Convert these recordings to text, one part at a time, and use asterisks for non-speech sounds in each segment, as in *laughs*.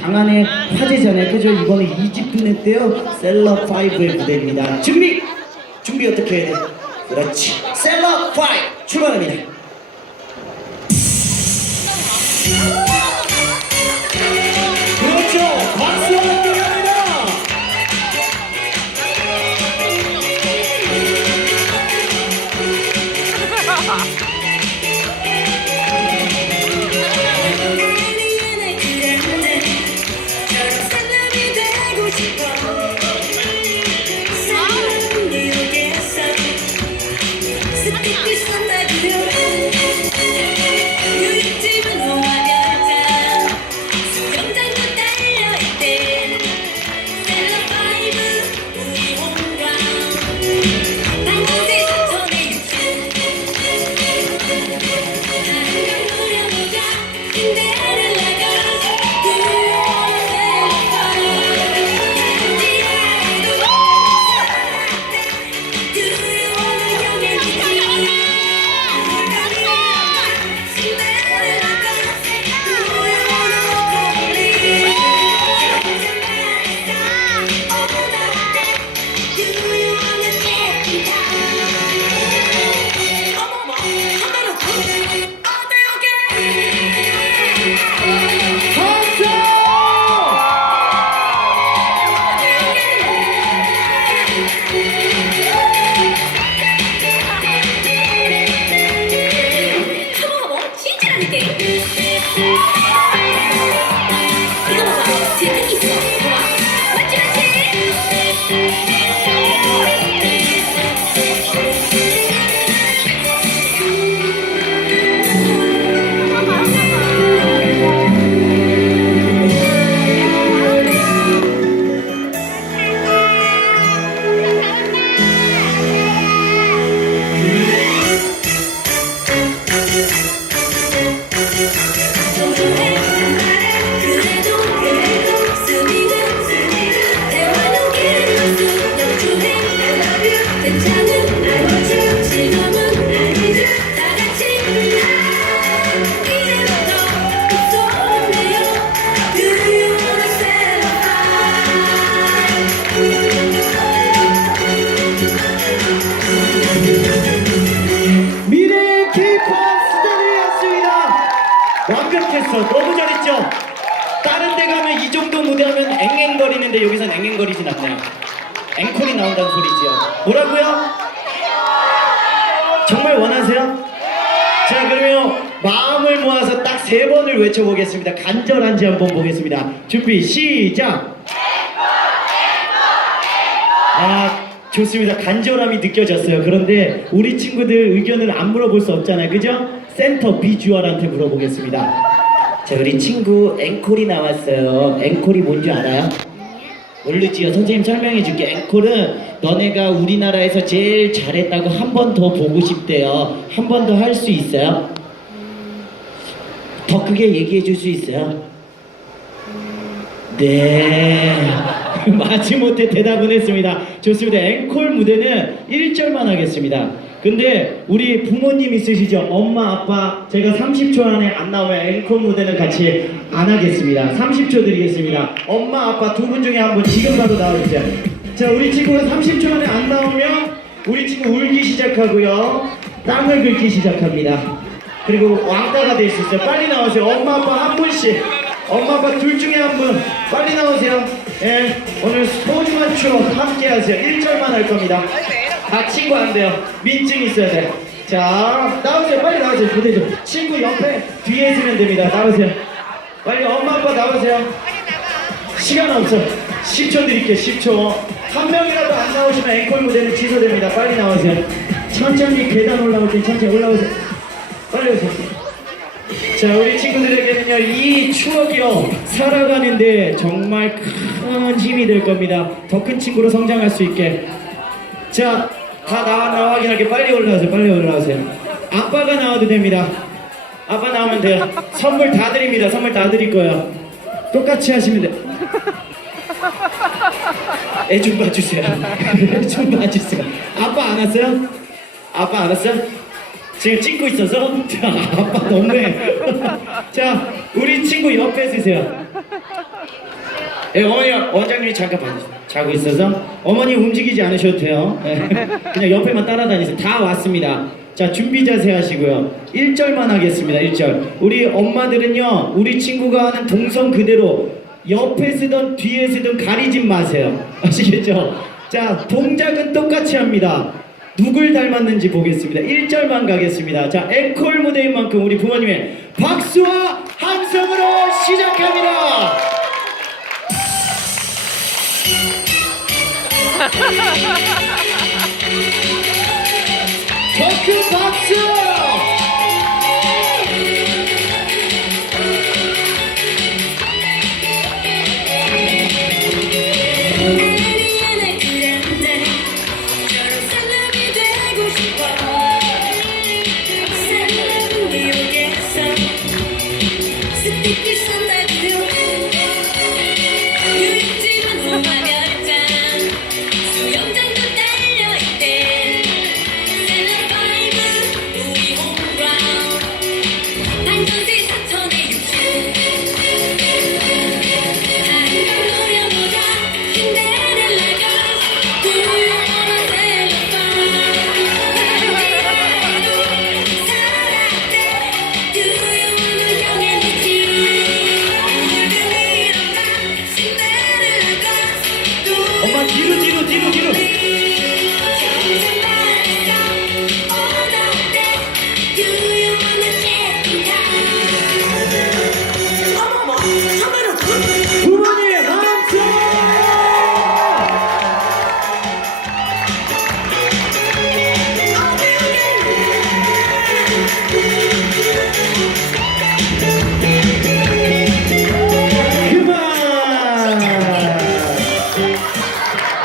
장안의 화제잖아요. 그죠? 이번에 2집도 냈대요. 셀러 5의 무대입니다. 준비! 준비 어떻게 해야 돼? 그렇지. 셀러 5 출발합니다. 완벽했어. 너무 잘했죠? 다른 데 가면 이 정도 무대하면 앵앵거리는데 여기선 앵앵거리진 않네요. 앵콜이 나온다는 소리지요. 뭐라고요? 정말 원하세요? 자 그러면 마음을 모아서 딱 세 번을 외쳐보겠습니다. 간절한지 한번 보겠습니다. 준비 시작. 아 좋습니다. 간절함이 느껴졌어요. 그런데 우리 친구들 의견을 안 물어볼 수 없잖아요. 그죠? 센터 비주얼한테 물어보겠습니다. 자 우리 친구 앵콜이 나왔어요. 앵콜이 뭔지 알아요? 모르지요. 선생님 설명해 줄게. 앵콜은 너네가 우리나라에서 제일 잘했다고 한 번 더 보고 싶대요. 한 번 더 할 수 있어요? 더 크게 얘기해 줄 수 있어요? 네. *laughs* 마지못해 대답은 했습니다. 좋습니다. 앵콜 무대는 1절만 하겠습니다. 근데 우리 부모님 있으시죠? 엄마, 아빠, 제가 30초 안에 안 나오면 앵콜 무대는 같이 안 하겠습니다. 30초 드리겠습니다. 엄마, 아빠 두 분 중에 한 분 지금 바로 나와주세요. 자, 우리 친구가 30초 안에 안 나오면 우리 친구 울기 시작하고요. 땀을 긁기 시작합니다. 그리고 왕따가 될 수 있어요. 빨리 나오세요. 엄마, 아빠 한 분씩. 엄마, 아빠 둘 중에 한 분. 빨리 나오세요. 예. 오늘 소중한 추억 함께 하세요. 1절만 할 겁니다. 아, 친구 안 돼요. 민증 있어야 돼. 자, 나오세요. 빨리 나오세요. 무대 좀. 친구 옆에 뒤에 있으면 됩니다. 나오세요. 빨리 엄마, 아빠 나오세요. 시간 없어. 10초 드릴게요. 10초. 한 명이라도 안 나오시면 앵콜 무대는 취소됩니다. 빨리 나오세요. 천천히 계단 올라올 때 천천히 올라오세요. 빨리 오세요. 자, 우리 친구들에게는요, 이 추억이요, 살아가는데 정말 큰 힘이 될 겁니다. 더 큰 친구로 성장할 수 있게. 자, 다 나와, 나와 확인하게 빨리 올라오세요. 빨리 올라오세요. 아빠가 나와도 됩니다. 아빠 나오면 돼요. 선물 다 드립니다. 선물 다 드릴 거예요. 똑같이 하시면 돼요. 애 좀 봐주세요. *laughs* 애 좀 봐주세요. 아빠 안 왔어요? 아빠 안 왔어요? 지금 찍고 있어서? *laughs* 자, 아빠 너무해. *laughs* 자, 우리 친구 옆에 쓰세요. 예, 어머니, 원장님이 잠깐 봐 자고 있어서 어머니 움직이지 않으셔도 돼요. 예, *laughs* 그냥 옆에만 따라다니세요. 다 왔습니다. 자, 준비 자세 하시고요. 1절만 하겠습니다. 1절. 우리 엄마들은요, 우리 친구가 하는 동선 그대로 옆에 쓰던 뒤에 쓰던 가리지 마세요. *laughs* 아시겠죠? 자, 동작은 똑같이 합니다. 누굴 닮았는지 보겠습니다. 1절만 가겠습니다. 자, 앵콜 무대인 만큼 우리 부모님의 박수와 함성으로 시작합니다. 더 *laughs*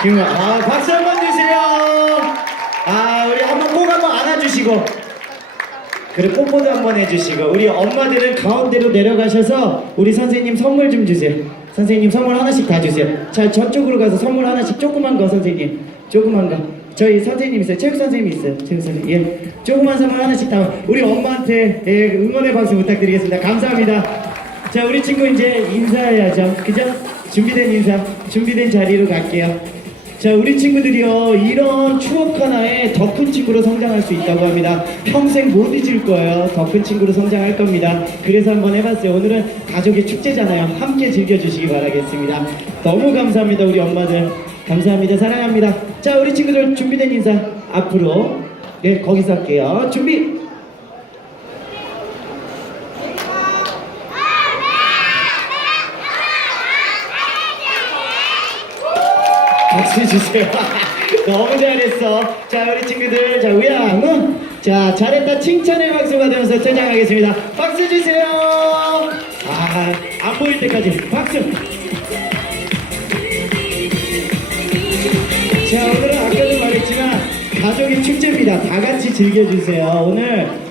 그만. 아, 박수 한 번 주세요. 아, 우리 한번 꼭 한번 안아주시고. 그래, 뽀뽀도 한번 해주시고. 우리 엄마들은 가운데로 내려가셔서 우리 선생님 선물 좀 주세요. 선생님 선물 하나씩 다 주세요. 자, 저쪽으로 가서 선물 하나씩 조그만 거 선생님. 조그만 거. 저희 선생님 있어요. 체육 선생님 있어요. 체육 선생님. 예. 조그만 선물 하나씩 다 우리 엄마한테 예, 응원의 박수 부탁드리겠습니다. 감사합니다. 자, 우리 친구 이제 인사해야죠. 그죠? 준비된 인사, 준비된 자리로 갈게요. 자, 우리 친구들이요, 이런 추억 하나에 더 큰 친구로 성장할 수 있다고 합니다. 평생 못 잊을 거예요. 더 큰 친구로 성장할 겁니다. 그래서 한번 해봤어요. 오늘은 가족의 축제잖아요. 함께 즐겨주시기 바라겠습니다. 너무 감사합니다, 우리 엄마들. 감사합니다. 사랑합니다. 자, 우리 친구들 준비된 인사 앞으로. 네, 거기서 할게요. 준비! 박수 주세요. *laughs* 너무 잘했어. 자, 우리 친구들, 자, 우양은 자, 잘했다. 칭찬의 박수 받으면서 퇴장하겠습니다. 박수 주세요. 아, 안 보일 때까지 박수. 자, 오늘은 아까도 말했지만 가족의 축제입니다. 다 같이 즐겨주세요. 오늘